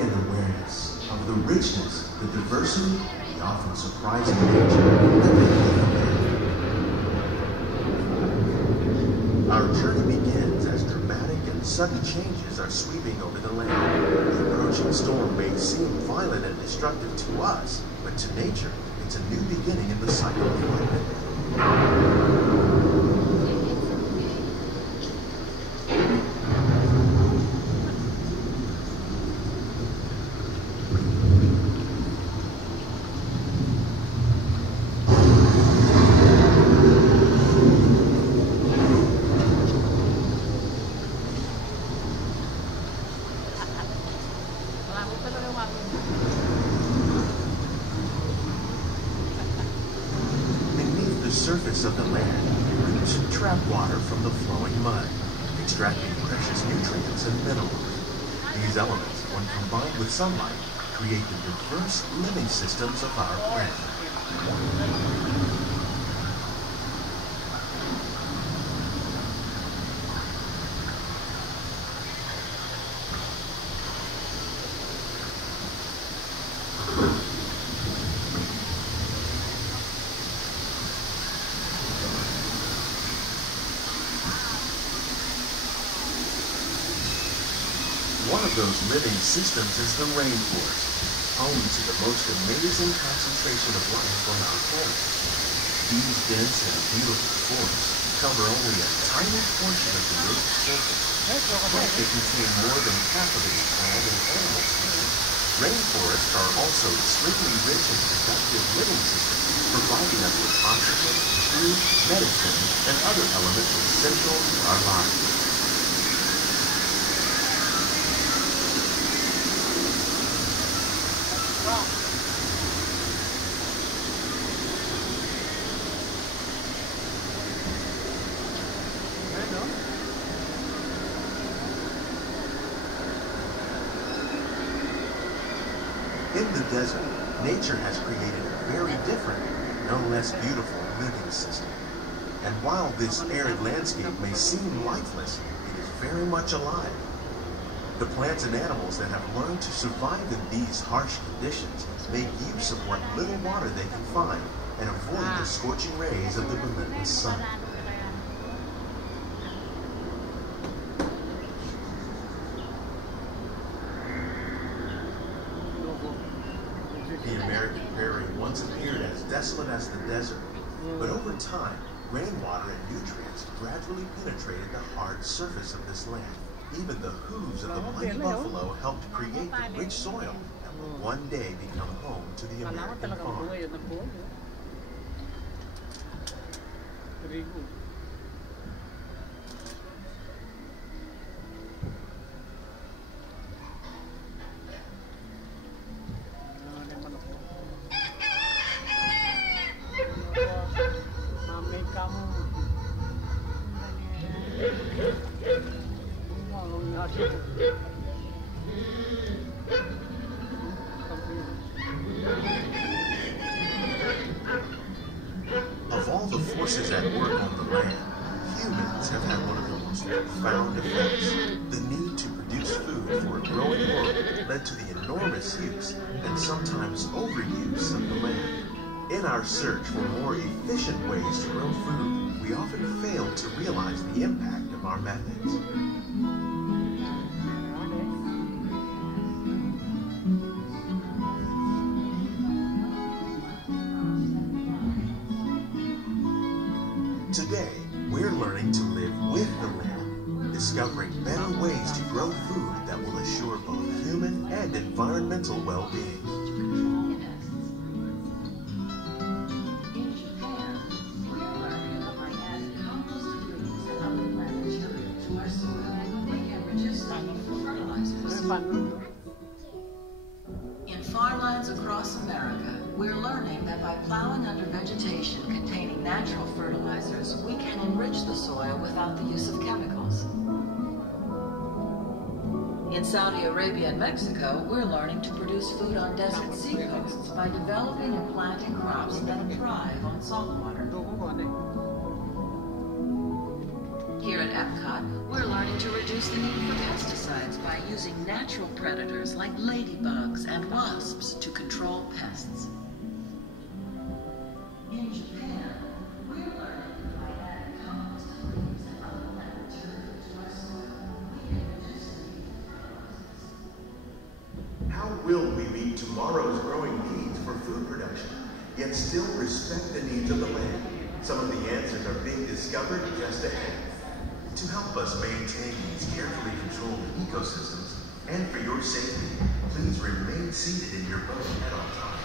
an awareness of the richness, the diversity, the often surprising nature that they live in. Our journey begins as dramatic and sudden changes are sweeping over the land. The approaching storm may seem violent and destructive to us, but to nature, it's a new beginning in the cycle of life. Surface of the land, roots trap water from the flowing mud, extracting precious nutrients and minerals. These elements, when combined with sunlight, create the diverse living systems of our planet. One of those living systems is the rainforest, home to the most amazing concentration of life on our planet. These dense and beautiful forests cover only a tiny portion of the Earth's surface, but they contain more than half of its plant and animal species. Rainforests are also extremely rich in productive living systems, providing us with oxygen, food, medicine, and other elements essential to our lives. In the desert, nature has created a very different, no less beautiful living system. And while this arid landscape may seem lifeless, it is very much alive. The plants and animals that have learned to survive in these harsh conditions make use of what little water they can find and avoid the scorching rays of the relentless sun. The American prairie once appeared as desolate as the desert, but over time, rainwater and nutrients gradually penetrated the hard surface of this land. Even the hooves of the mighty buffalo helped create the rich soil that will one day become home to the American farm. Of all the forces at work on the land, humans have had one of the most profound effects. The need to produce food for a growing world led to the enormous use and sometimes overuse of the land. In our search for more efficient ways to grow food, we often fail to realize the impact of our methods. Today, we're learning to live with the land, discovering better ways to grow food that will assure both human and environmental well-being. In farmlands across America, we're learning that by plowing under vegetation containing natural fertilizers, we can enrich the soil without the use of chemicals. In Saudi Arabia and Mexico, we're learning to produce food on desert seacoasts by developing and planting crops that thrive on salt water. Here at EPCOT, we're learning to reduce the need for pesticides by using natural predators like ladybugs and wasps to control pests. In Japan, we're learning that by adding compost leaves and other plant materials to our soil, we can reduce the need for fertilizers. How will we meet tomorrow's growing needs for food production, yet still respect the needs of the land? Some of the answers are being discovered just ahead. To help us maintain these carefully controlled ecosystems, and for your safety, please remain seated in your boat at all times.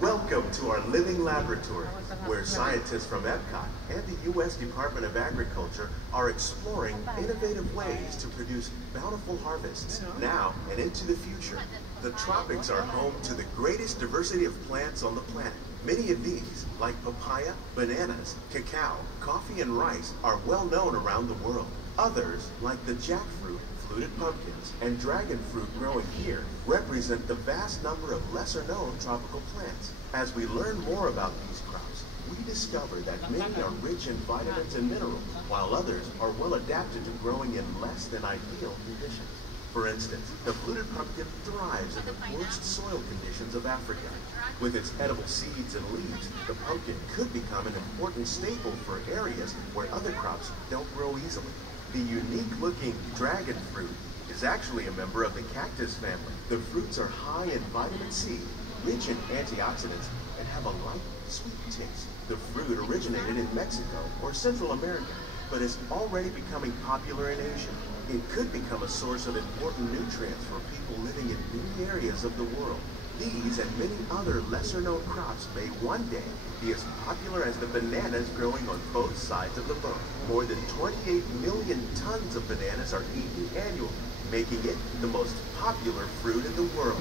Welcome to our living laboratory, where scientists from EPCOT and the U.S. Department of Agriculture are exploring innovative ways to produce bountiful harvests now and into the future. The tropics are home to the greatest diversity of plants on the planet. Many of these, like papaya, bananas, cacao, coffee, and rice, are well known around the world. Others, like the jackfruit, fluted pumpkins, and dragon fruit growing here, represent the vast number of lesser-known tropical plants. As we learn more about these crops, we discover that many are rich in vitamins and minerals, while others are well adapted to growing in less than ideal conditions. For instance, the fluted pumpkin thrives in the poorest soil conditions of Africa. With its edible seeds and leaves, the pumpkin could become an important staple for areas where other crops don't grow easily. The unique-looking dragon fruit is actually a member of the cactus family. The fruits are high in vitamin C, rich in antioxidants, and have a light, sweet taste. The fruit originated in Mexico or Central America, but is already becoming popular in Asia. It could become a source of important nutrients for people living in many areas of the world. These and many other lesser-known crops may one day be as popular as the bananas growing on both sides of the boat. More than 28 million tons of bananas are eaten annually, making it the most popular fruit in the world.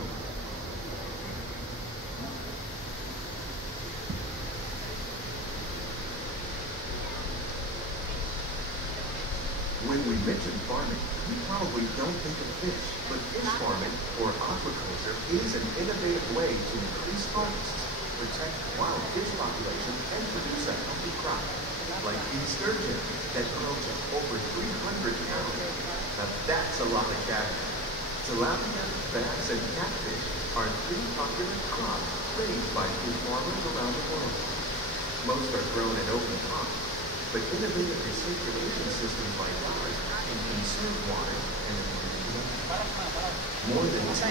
When we mention farming, you probably don't think of fish, but fish farming, or aquaculture, is an innovative way to increase harvests, protect wild fish populations, and produce a healthy crop, like these sturgeons that grow to over 300 pounds. Now that's a lot of catfish. Tilapia, bass, and catfish are three popular crops raised by fish farmers around the world. Most are grown in open ponds, but innovative recirculation systems like ours can conserve water and more than 200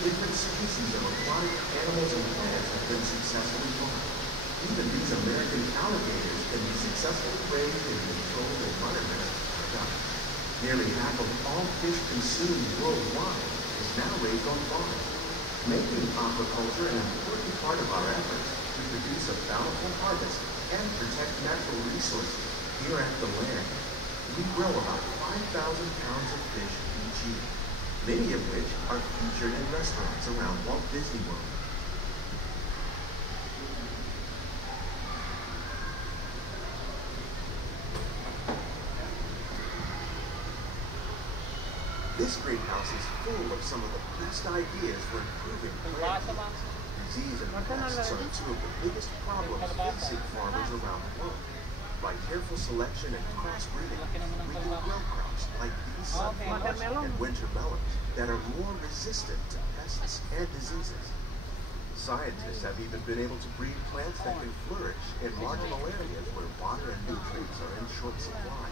different species of aquatic animals and plants have been successfully farmed. Even these American alligators can be successfully raised in controlled environments. Nearly half of all fish consumed worldwide is now raised on farms, making aquaculture an important part of our efforts to produce a bountiful harvest and protect natural resources. Here at the land, we grow about 5,000 pounds of fish each year, many of which are featured in restaurants around Walt Disney World. This greenhouse is full of some of the best ideas for improving plant yield. Disease and pests are two of the biggest problems facing farmers around the world. By careful selection and crossbreeding, we can grow crops like these sunflowers and winter melons that are more resistant to pests and diseases. Scientists have even been able to breed plants that can flourish in marginal areas where water and nutrients are in short supply.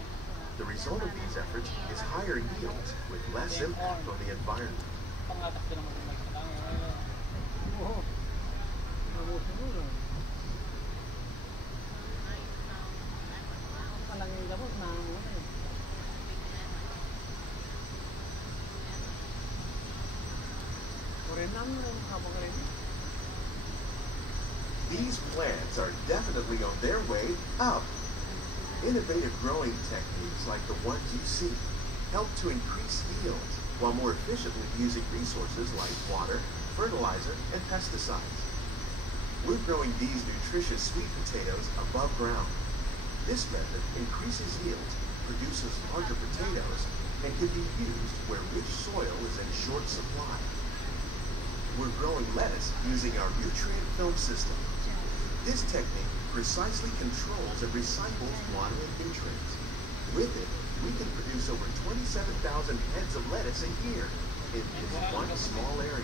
The result of these efforts is higher yields with less impact on the environment. These plants are definitely on their way up. Innovative growing techniques like the ones you see help to increase yields while more efficiently using resources like water, fertilizer, and pesticides. We're growing these nutritious sweet potatoes above ground. This method increases yields, produces larger potatoes, and can be used where rich soil is in short supply. We're growing lettuce using our nutrient film system. This technique precisely controls and recycles water and nutrients. With it, we can produce over 27,000 heads of lettuce a year in just one small area.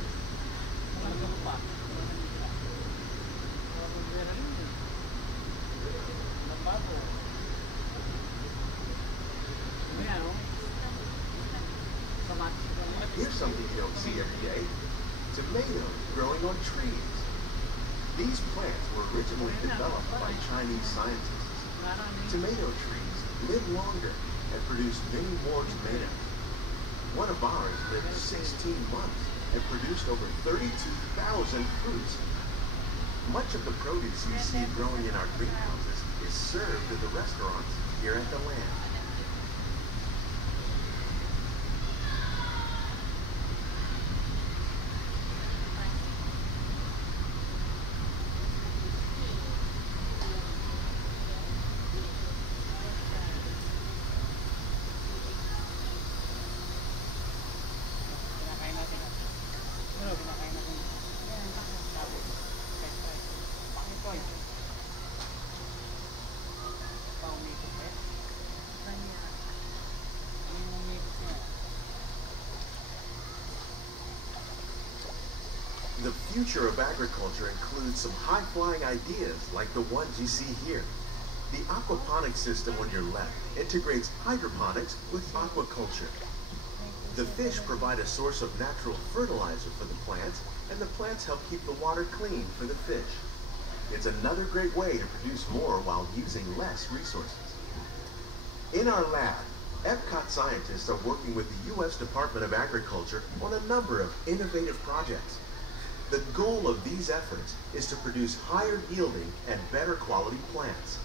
Here's something you don't see every day. Tomatoes growing on trees. These plants were originally developed by Chinese scientists. Tomato trees live longer and produce many more tomatoes. One of ours lived 16 months and produced over 32,000 fruits. Much of the produce you see growing in our greenhouses is served at the restaurants here at the land. The future of agriculture includes some high-flying ideas like the ones you see here. The aquaponics system on your left integrates hydroponics with aquaculture. The fish provide a source of natural fertilizer for the plants, and the plants help keep the water clean for the fish. It's another great way to produce more while using less resources. In our lab, EPCOT scientists are working with the U.S. Department of Agriculture on a number of innovative projects. The goal of these efforts is to produce higher yielding and better quality plants.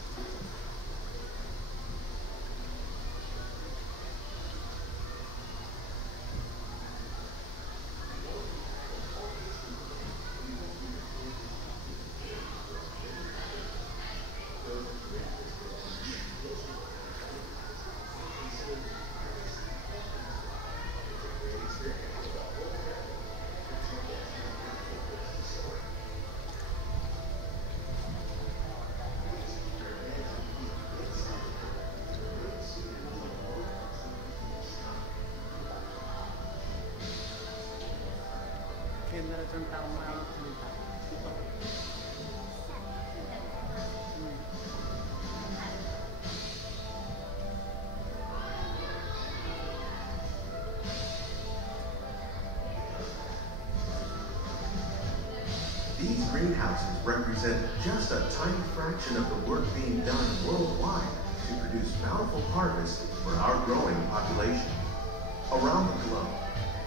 These greenhouses represent just a tiny fraction of the work being done worldwide to produce bountiful harvests for our growing population. Around the globe,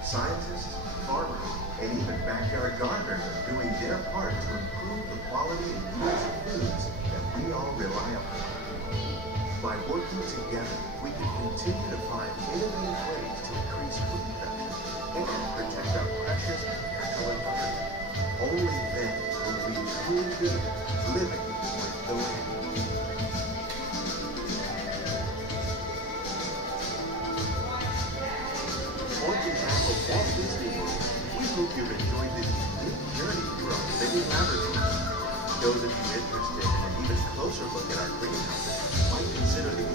scientists, farmers, and even backyard gardeners are doing their part to improve the quality and yields of foods that we all rely upon. By working together, we can continue to find innovative ways to increase food production and protect our precious natural environment. Only then will we truly be living with the land. On behalf of Walt Disney World, we hope you've enjoyed this unique journey through our living laboratories. Those of you interested in an even closer look at our greenhouses might consider the